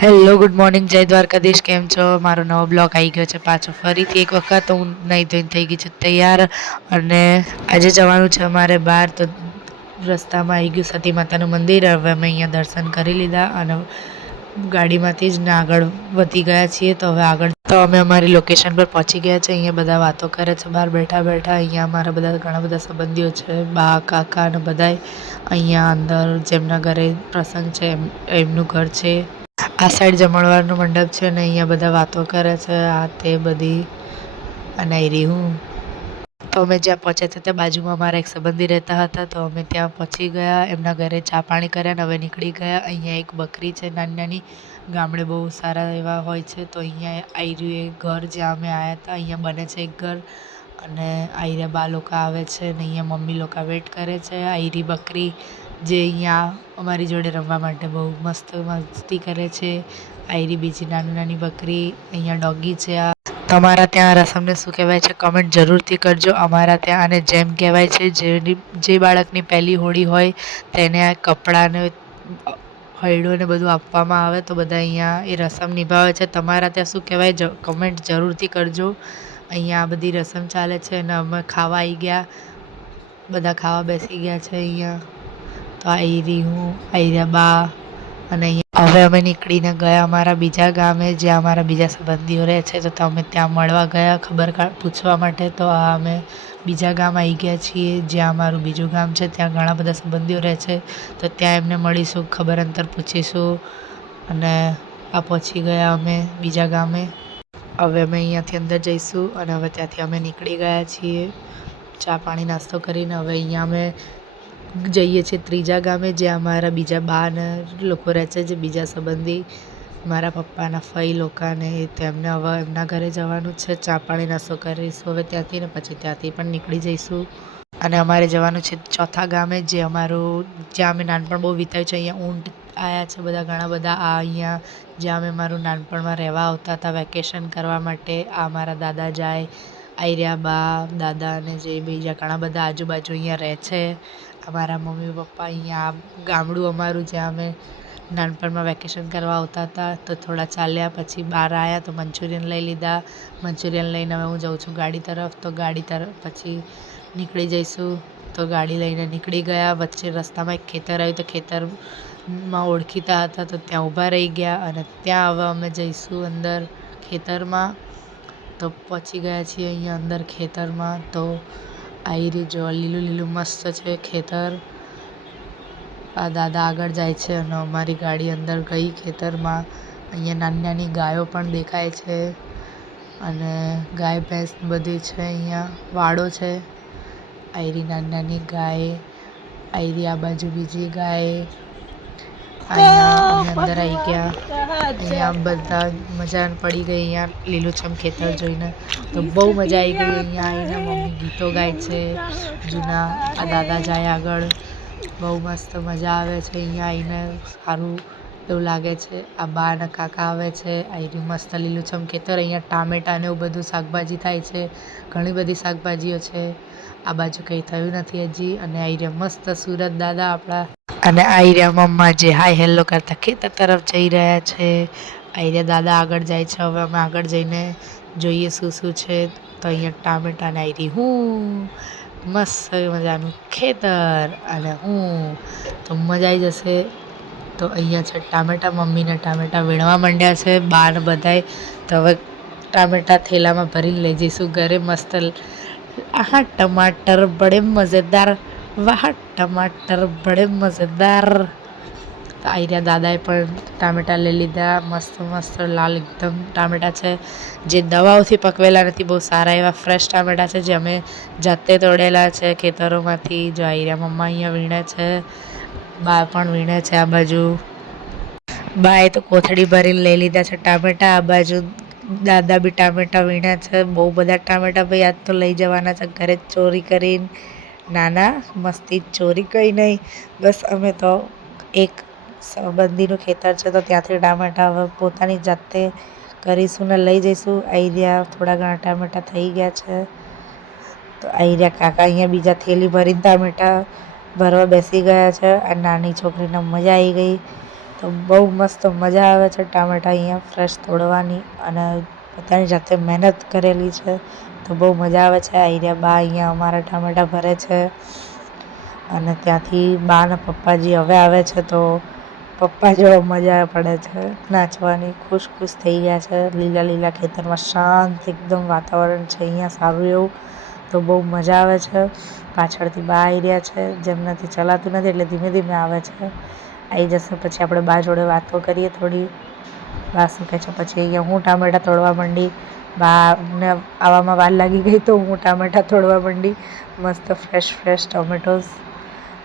Hello good morning જય દ્વારકાધીશ. કેમ છો? મારો નવો બ્લોગ આવી ગયો છે પાછો ફરીથી એક વખત. હું નહીં ધોઈને થઈ ગઈ છું તૈયાર અને આજે જવાનું છે અમારે બહાર. તો રસ્તામાં આવી ગયું સતી માતાનું મંદિર. હવે અમે અહીંયા દર્શન કરી લીધા અને ગાડીમાંથી જ ને આગળ વધી ગયા છીએ. તો હવે આગળ તો અમે અમારી લોકેશન પર પહોંચી ગયા છે. અહીંયા બધા વાતો કરે છે બહાર બેઠા બેઠા. અહીંયા અમારા બધા ઘણા બધા સંબંધીઓ છે, બા કાકા અને બધાય અહીંયા અંદર જેમના ઘરે પ્રસંગ છે એમનું ઘર છે. આ સાઈડ જમણવારનો મંડપ છે અને અહીંયા બધા વાતો કરે છે આ તે બધી. અને આવી રહી હું તો અમે જ્યાં પહોંચ્યા હતા ત્યાં બાજુમાં મારા એક સંબંધી રહેતા હતા. તો અમે ત્યાં પહોંચી ગયા, એમના ઘરે ચા પાણી કર્યા અને હવે નીકળી ગયા. અહીંયા એક બકરી છે નાની નાની. ગામડે બહુ સારા એવા હોય છે. તો અહીંયા આવી રહ્યું એ ઘર જ્યાં અમે આવ્યા હતા. અહીંયા બને છે એક ઘર અને આયરા બા લોકો આવે છે ને અહીંયા મમ્મી લોકો વેટ કરે છે. આયરી બકરી જે અહીંયા અમારી જોડે રમવા માટે બહુ મસ્ત મસ્તી કરે છે. આયરી બીજી નાની નાની બકરી. અહીંયા ડોગી છે. આ તમારા ત્યાં રસમને શું કહેવાય છે કમેન્ટ જરૂરથી કરજો. અમારા ત્યાં આને જેમ કહેવાય છે. જે બાળકની પહેલી હોળી હોય તેને આ કપડાને હૈડો ને બધું આપવામાં આવે. તો બધા અહીંયા એ રસમ નિભાવે છે. તમારા ત્યાં શું કહેવાય કમેન્ટ જરૂરથી કરજો. અહીંયા આ બધી રસમ ચાલે છે અને અમે ખાવા આવી ગયા. બધા ખાવા બેસી ગયા છે અહીંયા. તો આયરી હું, આયરા બા અને અહીંયા હવે અમે નીકળીને ગયા અમારા બીજા ગામે જ્યાં અમારા બીજા સંબંધીઓ રહે છે. તો અમે ત્યાં મળવા ગયા ખબર પૂછવા માટે. તો આ અમે બીજા ગામ આવી ગયા છીએ જ્યાં અમારું બીજું ગામ છે. ત્યાં ઘણા બધા સંબંધીઓ રહે છે. તો ત્યાં એમને મળીશું, ખબર અંતર પૂછીશું અને આ પહોંચી ગયા અમે બીજા ગામે. હવે અમે અહીંયાથી અંદર જઈશું અને હવે ત્યાંથી અમે નીકળી ગયા છીએ ચા પાણી નાસ્તો કરીને. હવે અહીંયા અમે જઈએ છીએ ત્રીજા ગામે જ્યાં અમારા બીજા બા ને લોકો રહે છે, જે બીજા સંબંધી મારા પપ્પાના ફઈ લોકોને. તેમને હવે એમના ઘરે જવાનું છે. ચા પાણી નાસ્તો કરીશું હવે ત્યાંથી ને પછી ત્યાંથી પણ નીકળી જઈશું. અને અમારે જવાનું છે ચોથા ગામે જે અમારું જ્યાં અમે નાનપણ બહુ વિતાવ્યું છે. અહીંયા ઊંટ આવ્યા છે બધા ઘણા બધા. આ અહીંયા જ્યાં અમે મારું નાનપણમાં રહેવા આવતા હતા વેકેશન કરવા માટે. આ મારા દાદા જાય, આયર્યા બા દાદા અને જે બીજા ઘણા બધા આજુબાજુ અહીંયા રહે છે. અમારા મમ્મી પપ્પા અહીંયા ગામડું અમારું જ્યાં અમે નાનપણમાં વેકેશન કરવા આવતા હતા. તો થોડા ચાલ્યા પછી બહાર આવ્યા તો મંચુરિયન લઈ લીધા. મંચુરિયન લઈને હવે હું જાઉં છું ગાડી તરફ. તો ગાડી તરફ પછી નીકળી જઈશું. તો ગાડી લઈને નીકળી ગયા. વચ્ચે રસ્તામાં એક ખેતર આવ્યું તો ખેતરમાં ઓળખીતા હતા તો ત્યાં ઊભા રહી ગયા અને ત્યાં હવે અમે જઈશું અંદર ખેતરમાં. તો પહોંચી ગયા છીએ અહીંયા અંદર ખેતરમાં. તો આયરી જો લીલું લીલું મસ્ત છે ખેતર. આ દાદા આગળ જાય છે અને અમારી ગાડી અંદર ગઈ ખેતરમાં. અહીંયા નાની નાની ગાયો પણ દેખાય છે અને ગાય ભેંસ બધી છે. અહીંયા વાડો છે. આયરી નાની નાની ગાય, આયરી આ બાજુ બીજી ગાય. અહીંયા અમે અંદર આવી ગયા. અહીંયા બધા મજા પડી ગઈ અહીંયા લીલુંછમ ખેતર જોઈને. તો બહુ મજા આવી ગઈ. અહીંયા આવીને મમ્મી ગીતો ગાય છે જૂના. આ દાદા જાય આગળ. બહુ મસ્ત મજા આવે છે અહીંયા આવીને. સારું એવું લાગે છે. આ બા અને કાકા આવે છે. આયરી મસ્ત લીલુંછમ ખેતર. અહીંયા ટામેટાં ને એવું બધું શાકભાજી થાય છે. ઘણી બધી શાકભાજીઓ છે. આ બાજુ કંઈ થયું નથી હજી. અને આયરે મસ્ત સુરત દાદા આપણા અને આયરા મમ્મા જે હાય હેલો કરતા ખેતર તરફ જઈ રહ્યા છે. આયરા દાદા આગળ જાય છે. હવે અમે આગળ જઈને જોઈએ શું શું છે. તો અહીંયા ટામેટા ને આયરી હું મસ્ત મજાનું ખેતર અને હું તો મજા આવી જશે. તો અહીંયા છે ટામેટા. મમ્મીને ટામેટા વીણવા માંડ્યા છે બા ને બધાય. તો હવે ટામેટા થેલામાં ભરીને લઈ જઈશું ઘરે. મસ્ત આહા ટમાટર બડે મજેદાર, વાહ ટમાટર બડે મજેદાર. તો આયરા દાદાએ પણ ટામેટાં લઈ લીધા. મસ્ત મસ્ત લાલ એકદમ ટામેટાં છે જે દવાઓથી પકવેલા નથી. બહુ સારા એવા ફ્રેશ ટામેટાં છે જે અમે જાતે તોડેલા છે ખેતરોમાંથી. જો આયરા મમ્મા અહીંયા વીણે છે, બા પણ વીણે છે આ બાજુ. બાએ તો કોથળી ભરીને લઈ લીધા છે ટામેટાં. આ બાજુ દાદા બી ટામેટાં વીણ્યા છે. બહુ બધા ટામેટાં ભાઈ આજ તો લઈ જવાના છે ઘરે ચોરી કરીને. નાના મસ્તી ચોરી કંઈ નહીં, બસ અમે તો એક સંબંધીનું ખેતર છે તો ત્યાંથી ટામેટાં હવે પોતાની જાતે કરીશું ને લઈ જઈશું. આયર્યા થોડા ઘણા ટામેટાં થઈ ગયા છે. તો આયર્યા કાકા અહીંયા બીજા થેલી ભરીને ટામેટાં ભરવા બેસી ગયા છે. આ નાની છોકરીને મજા આવી ગઈ. તો બહુ મસ્ત મજા આવે છે ટામેટા અહીંયા ફ્રેશ તોડવાની, અને પોતાની જાતે મહેનત કરેલી છે તો બહુ મજા આવે છે. આઈડિયા બા અહીંયા અમારા ટામેટા ભરે છે, અને ત્યાંથી બા અને પપ્પાજી હવે આવે છે તો પપ્પા જેવો મજા પડે છે નાચવાની. ખુશ ખુશ થઈ ગયા છે. લીલા લીલા ખેતરમાં શાંત એકદમ વાતાવરણ છે અહીંયા સારું એવું, તો બહુ મજા આવે છે. પાછળથી બા આવી રહ્યા છે, જેમનાથી ચલાતું નથી એટલે ધીમે ધીમે આવે છે. આવી જશે પછી આપણે બા જોડે વાતો કરીએ થોડી. બા શું કહે છે પછી અહીંયા હું ટામેટા તોડવા માંડી. બાને આવવામાં વાર લાગી ગઈ તો હું ટામેટા તોડવા માંડી. મસ્ત ફ્રેશ ફ્રેશ ટોમેટોસ.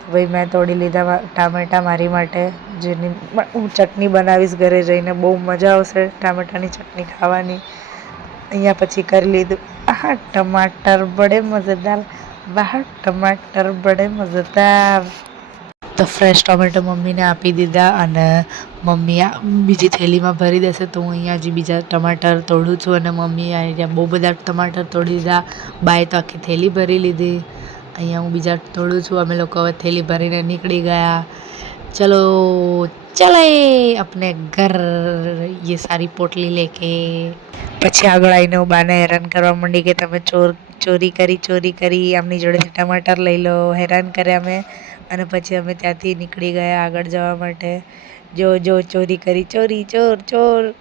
તો ભાઈ મેં તોડી લીધા ટામેટા મારી માટે, જેની હું ચટણી બનાવીશ ઘરે જઈને. બહુ મજા આવશે ટામેટાની ચટણી ખાવાની. અહીંયા પછી કરી લીધું આહા ટમાટર બડે મજેદાર, વાહ ટમાટર બડે મજેદાર. તો ફ્રેશ ટોમેટો મમ્મીને આપી દીધા, અને મમ્મી બીજી થેલીમાં ભરી દેશે. તો હું અહીંયા હજી બીજા ટમાટર તોડું છું, અને મમ્મીએ અહીંયા બહુ બધા ટમાટર તોડી દીધા. બાએ તો આખી થેલી ભરી લીધી. અહીંયા હું બીજા તોડું છું. અમે લોકો હવે થેલી ભરીને નીકળી ગયા. ચલો ચલે अपने घर ये सारी पोटली लेके. પછી આગળ આવીને હું બાને હેરાન કરવા માંડી કે તમે ચોરી કરી આમની જોડેથી ટમાટર લઈ લો. હેરાન કર્યા અમે, અને પછી અમે ત્યાંથી નીકળી ગયા આગળ જવા માટે. જો ચોરી કરી, ચોર.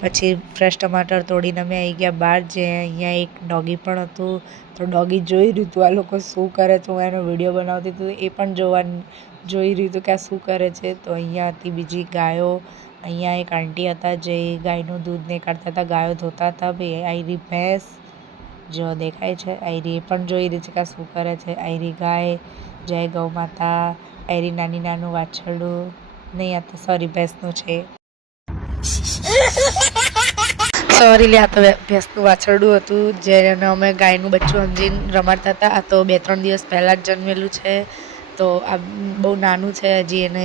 પછી ફ્રેશ ટમાટર તોડીને અમે આવી ગયા બહાર. જે અહીંયા એક ડોગી પણ હતું, તો ડોગી જોઈ રહ્યું હતું આ લોકો શું કરે છે. હું એનો વિડીયો બનાવતી હતી, એ પણ જોઈ રહ્યું હતું કે આ શું કરે છે. તો અહીંયા હતી બીજી ગાયો. અહીંયા એક આંટી હતા જે ગાયનું દૂધ ને કાઢતા હતા, ગાયો ધોતા હતા. ભાઈ આયરી ભેંસ જો દેખાય છે, આયરી એ પણ જોઈ રહી છે કે આ શું કરે છે. આયરી ગાય, જય ગૌ માતા. આયરી નાનું વાછરડું નહીં, આ તો સોરી ભેંસનું છે. સોરી લે, આ તો ભેંસનું વાછરડું હતું જેને અમે ગાયનું બચ્ચું સમજીને રમાડતા હતા. આ તો 2-3 દિવસ પહેલાં જ જન્મેલું છે, તો આ બહુ નાનું છે હજી, એને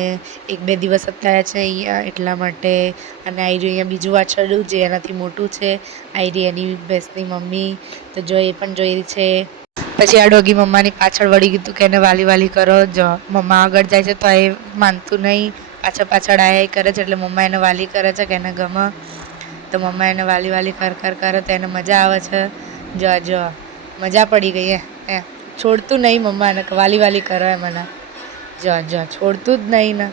1-2 દિવસ જ થયા છે અહીંયા એટલા માટે. અને આયરી અહીંયા બીજું વાછરડું જે એનાથી મોટું છે. આયરી એની ભેંસની મમ્મી, તો જો એ પણ જોઈ રહી છે. પછી આ ડોગી મમ્માની પાછળ વળી ગયું કે એને વાલી કરો. જો મમ્મા આગળ જાય છે તો એ માનતું નહીં, પાછળ આયા કરે છે, એટલે મમ્મા એને વાલી કરે છે કે એને ગમે. તો મમ્મા એને વાલી કરે તો એને મજા આવે છે. જો મજા પડી ગઈ એ છોડતું નહીં મમ્મા એને વાલી કરો એ મને. જો છોડતું જ નહીં ને.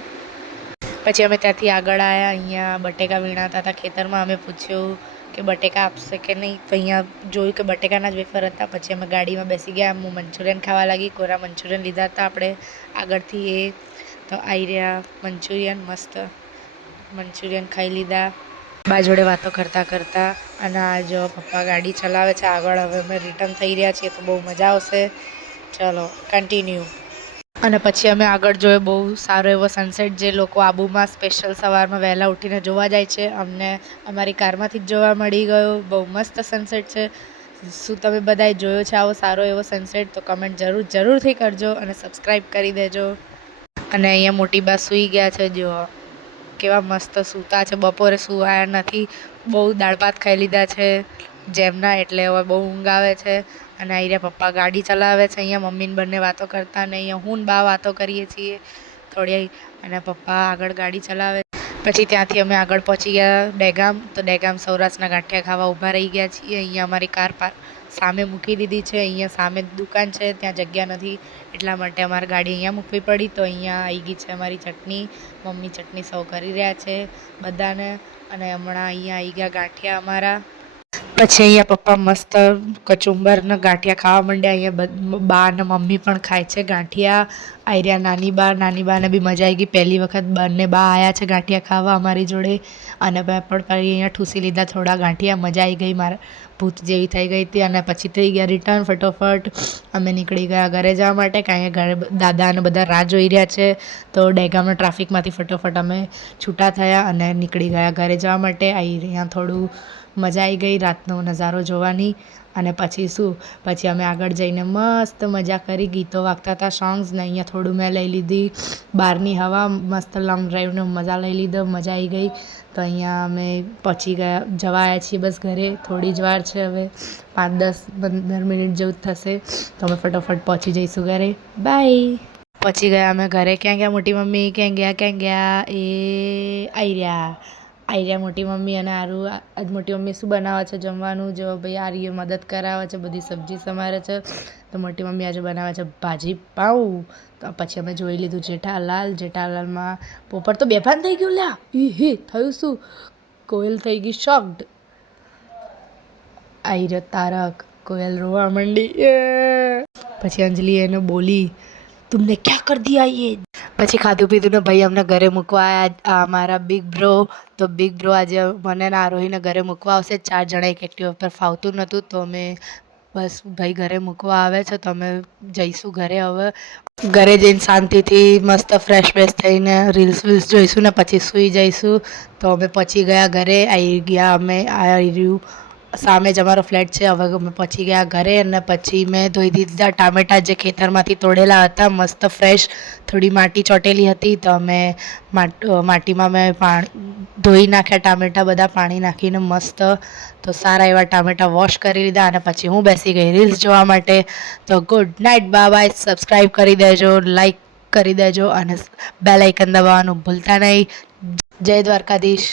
પછી અમે ત્યાંથી આગળ આવ્યા. અહીંયા બટેકા વીણાતા હતા ખેતરમાં. અમે પૂછ્યું કે બટેકા આપશે કે નહીં, તો અહીંયા જોયું કે બટેકાના જ વેફર હતા. પછી અમે ગાડીમાં બેસી ગયા. હું મંચુરિયન ખાવા લાગી. કોરા મંચુરિયન લીધા હતા આપણે આગળથી. એ તો આવી રહ્યા મંચુરિયન, મસ્ત મંચુરિયન ખાઈ લીધા બા જોડે વાતો કરતા. અને આ જો પપ્પા ગાડી ચલાવે છે આગળ. હવે અમે રિટર્ન થઈ રહ્યા છીએ, તો બહુ મજા આવશે. ચલો કન્ટિન્યુ. અને પછી અમે આગળ જોયો બહુ સારો એવો સનસેટ, જે લોકો આબુમાં સ્પેશિયલ સવારમાં વહેલા ઉઠીને જોવા જાય છે. અમને અમારી કારમાંથી જ જોવા મળી ગયો. બહુ મસ્ત સનસેટ છે. શું તમે બધાએ જોયો છે આવો સારો એવો સનસેટ? તો કમેન્ટ જરૂરથી કરજો, અને સબસ્ક્રાઈબ કરી દેજો. અને અહીંયા મોટી બા સૂઈ ગયા છે. જો કેવા મસ્ત સૂતા છે. બપોરે સુવાયા નથી, બહુ દાળ ભાત ખાઈ લીધા છે જેમના, એટલે હવે બહુ ઊંઘ આવે છે. અને અહીંયા પપ્પા ગાડી ચલાવે છે. અહીંયા મમ્મીને બંને વાતો કરતા, અને અહીંયા હું ને બા વાતો કરીએ છીએ થોડી, અને પપ્પા આગળ ગાડી ચલાવે. પછી ત્યાંથી અમે આગળ પહોંચી ગયા દહેગામ. તો દહેગામ સૌરાષ્ટ્રના ગાંઠિયા ખાવા ઊભા રહી ગયા છીએ. અહીંયા અમારી કાર સામે મૂકી દીધી છે. અહીંયા સામે દુકાન છે, ત્યાં જગ્યા નથી એટલા માટે અમારે ગાડી અહીંયા મૂકવી પડી. તો અહીંયા આવી ગઈ છે અમારી ચટણી. મમ્મી ચટણી સર્વ કરી રહ્યા છે બધાને. અને હમણાં અહીંયા આવી ગયા ગાંઠિયા અમારા. પછી અહીંયા પપ્પા મસ્ત કચુંબરના ગાંઠિયા ખાવા માંડ્યા. અહીંયા બા અને મમ્મી પણ ખાય છે ગાંઠિયા. આયર્યા નાની બાને બી મજા આવી ગઈ. પહેલી વખત બંને બા આવ્યા છે ગાંઠિયા ખાવા અમારી જોડે. અને મેં પણ અહીંયા ઠૂસી લીધા થોડા ગાંઠિયા. મજા આવી ગઈ, મારા ભૂત જેવી થઈ ગઈ હતી. અને પછી થઈ ગયા રિટર્ન ફટોફટ. અમે નીકળી ગયા ઘરે જવા માટે, કારણ કે ઘરે દાદા અને બધા રાહ જોઈ રહ્યા છે. તો દહેગામના ટ્રાફિકમાંથી ફટોફટ અમે છૂટા થયા અને નીકળી ગયા ઘરે જવા માટે. અહીંયા થોડું મજા આવી ગઈ રાતનો નજારો જોવાની. અને પછી અમે આગળ જઈને મસ્ત મજા કરી. ગીતો વાગતા હતા, સોંગ્સ, ને અહીંયા થોડું મેં લઈ લીધી બહારની હવા. મસ્ત લોંગ ડ્રાઈવનો મજા લઈ લીધો, મજા આવી ગઈ. તો અહીંયા અમે જવા આવ્યા છીએ બસ ઘરે. થોડી જ વાર છે, હવે 5-10-15 મિનિટ જેવું થશે, તો અમે ફટોફટ પહોંચી જઈશું ઘરે. બાય. પછી ગયા અમે ઘરે. ક્યાં ગયા મોટી મમ્મી? ક્યાં ગયા? એ આવી રહ્યા મોટી મમ્મી. અને આજ મોટી મમ્મી શું બનાવે છે જમવાનું? જો ભાઈ આર્ય મદદ કરાવે છે, બધી સબ્જી સમારે છે. તો મોટી મમ્મી આજે બનાવે છે ભાજી પાઉં. તો પછી અમે જોઈ લીધું જેઠાલાલમાં પોપટ તો બેભાન થઈ ગયું. લ્યા થયું શું? કોયલ થઈ ગઈ શોક્ડ. આવી રહ્યો તારક. કોયલ રોવા માંડી. પછી અંજલિ એને બોલી, તુમને ક્યાં કર દિયા યે. પછી ખાધું પીધું ને ભાઈ અમને ઘરે મૂકવા આવ્યા મારા બિગ બ્રો. તો બિગ બ્રો આજે મને ને આરોહીને ઘરે મૂકવા આવશે. 4 જણા એક એક્ટિવા પર ફાવતું નહોતું, તો અમે બસ ભાઈ ઘરે મૂકવા આવે છે તો અમે જઈશું ઘરે. હવે ઘરે જઈને શાંતિથી મસ્ત ફ્રેશ થઈને રીલ્સ જોઈશું ને પછી સૂઈ જઈશું. તો અમે પહોંચી ગયા ઘરે. આવી ગયા અમે. આવી રહ્યું સામે જ અમારો ફ્લેટ છે. હવે અમે પહોંચી ગયા ઘરે અને પછી મેં ધોઈ દીધા ટામેટાં જે ખેતરમાંથી તોડેલા હતા. મસ્ત ફ્રેશ. થોડી માટી ચોટેલી હતી તો અમે માટીમાં મેં ધોઈ નાખ્યા ટામેટાં બધા પાણી નાખીને મસ્ત. તો સારા એવા ટામેટાં વોશ કરી લીધા અને પછી હું બેસી ગઈ રીલ્સ જોવા માટે. તો ગુડ નાઇટ, બાય. સબસ્ક્રાઈબ કરી દેજો, લાઈક કરી દેજો અને બેલ આઇકન દબાવવાનું ભૂલતા નહીં. જય દ્વારકાધીશ.